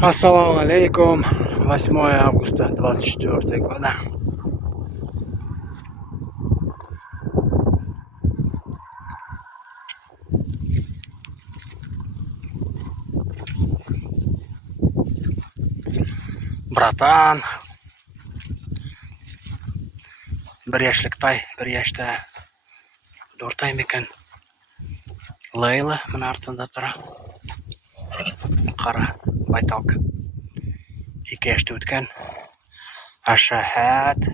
Ассаламу алейкум. 8 августа 24 года. Братан. Bir yaşlıktay, bir yaşta dörtay mekan. Leyla mın артында тұра. Қара байталка. 2 yaşta өткен. Ашахат.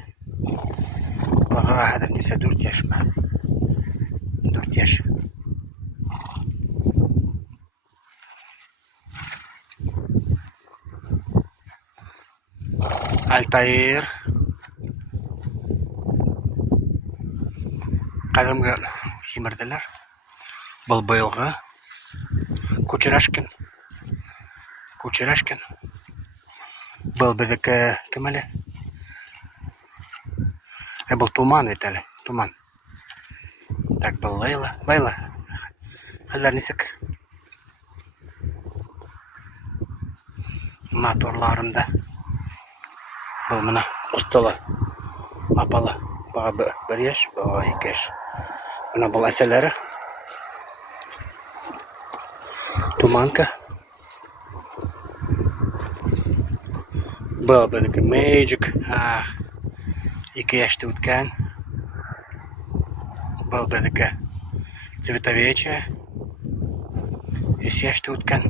Баға хәдер несе 4 yaş mı? 4 yaş. Альтаир. Кәдімгі химерделер. Бұл быйылғы. Кучерашкин. Бұл бідікі кім әлі? Бұл туман етелі. Туман. Так, бұл Лейла. Лейла. Хәлләр нисек? Моторларында. Бұл мына ұстылы. Апалы. Баға 1 yaş, баға 2 yaş. Мына бұл әсәлері. Туманка. Бұл бідікі Magic. 2 yaşta өткен. Бұл бідікі Цветовече. 3 yaşta өткен.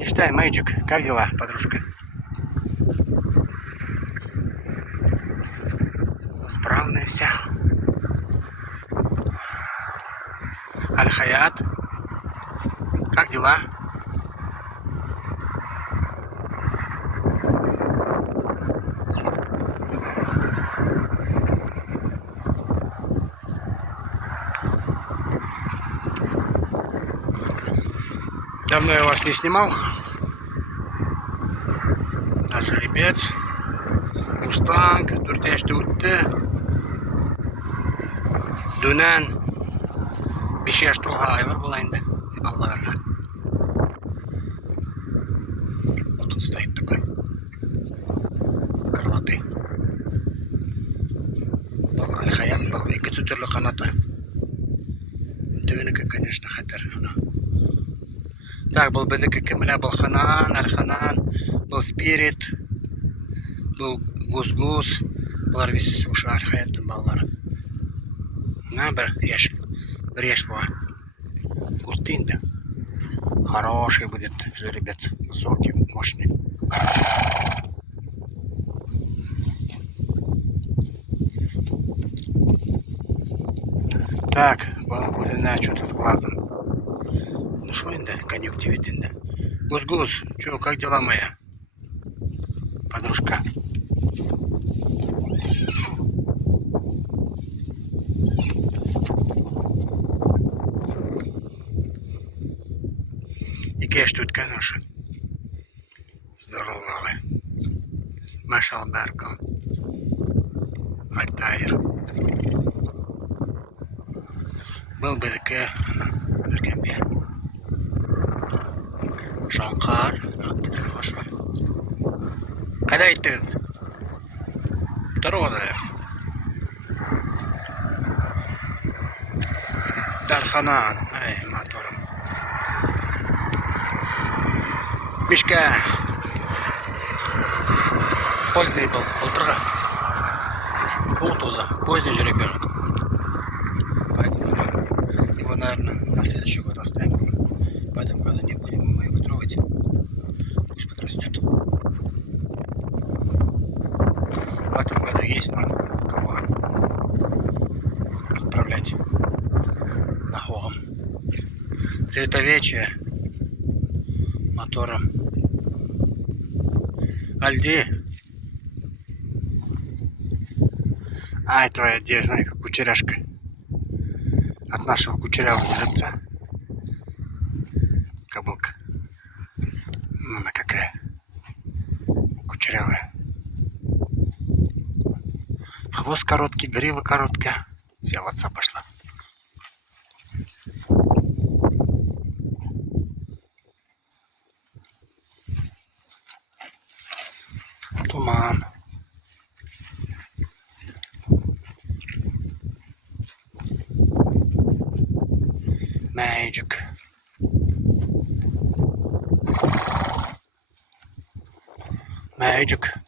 Иштай, Magic, как дела, подружка? Справная вся. Аль-Хаят, как дела? Давно я вас не снимал. А жеребец, Мустанг, 4 yaşta өтті. Дүнән 5 yaş толға айвар болайынды. Алла өрі. Вот он стоит такой. Крылатый. Аль-Хаят был. 2 түрлі қанаты. Дүнікі, конечно, хәтер. Так, бұл бідікі кімілі, бұл Ханан, Аль-Ханан, бұл Спирит, бұл Гус-Гус. Бұлар весь ұшы Аль-Хаяттың балалары. На, 1 yaş была. Куртинда. Хороший будет жеребец. Высокий, мощный. Так, будет что-то с глазом. Ну что инда, конъюнктивит инда. Гус-Гус, что, как дела моя? Подружка. Что это, конечно. Здорово. Машал Беркл. Альтаир. Был бы такая. Шанкар. Когда это? 2 наверное. Дарханан. Ай, мотором. Мишка. Поздний был. Полтора. Полтуза. Поздний же ребенок. Поэтому его, наверное, на следующий год оставим. В этом году не будем мы его трогать. Пусть подрастет. В этом году есть нам кого отправлять на Хогом. Цветовече. Мотором. Альди. Ай, твоя одежда, как кучеряшка. От нашего кучерявого жеребца. Кобылка. Она какая. Кучерявая. Хвост короткий, грива короткая. Вся в отца пошла. Magic. Magic.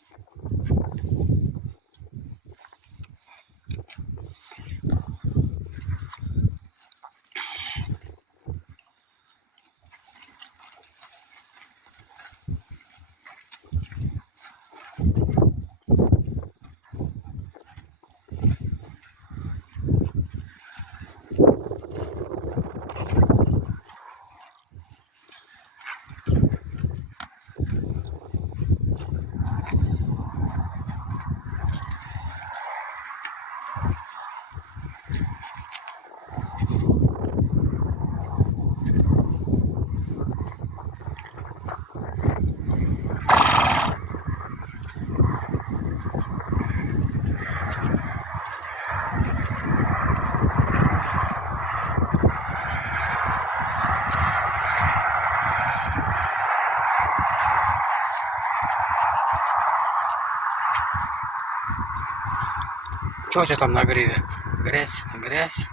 Что у тебя там на гриве? Грязь, грязь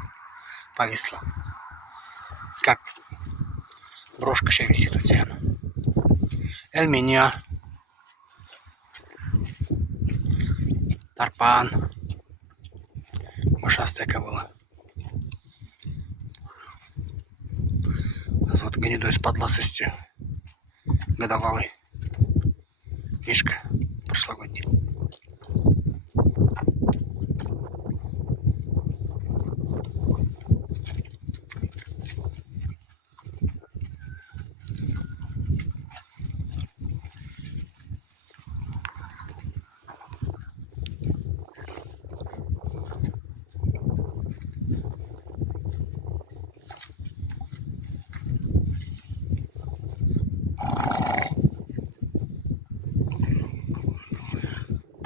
повисла. Как брошка еще висит у тебя? Эль меня. Тарпан. Машастая кобыла. Вот гнедой с подласостью. Годовалый. Мишка прошлогодний.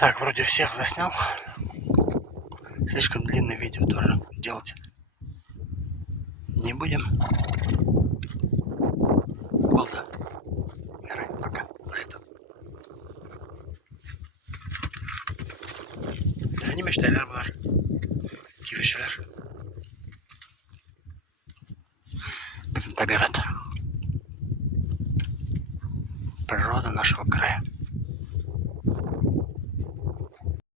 Так, вроде всех заснял. Слишком длинное видео тоже делать не будем. Oldu. Пока. На этом. Ne şeyler var. Gibi şeyler. Bizim tabiat. Природа нашего края.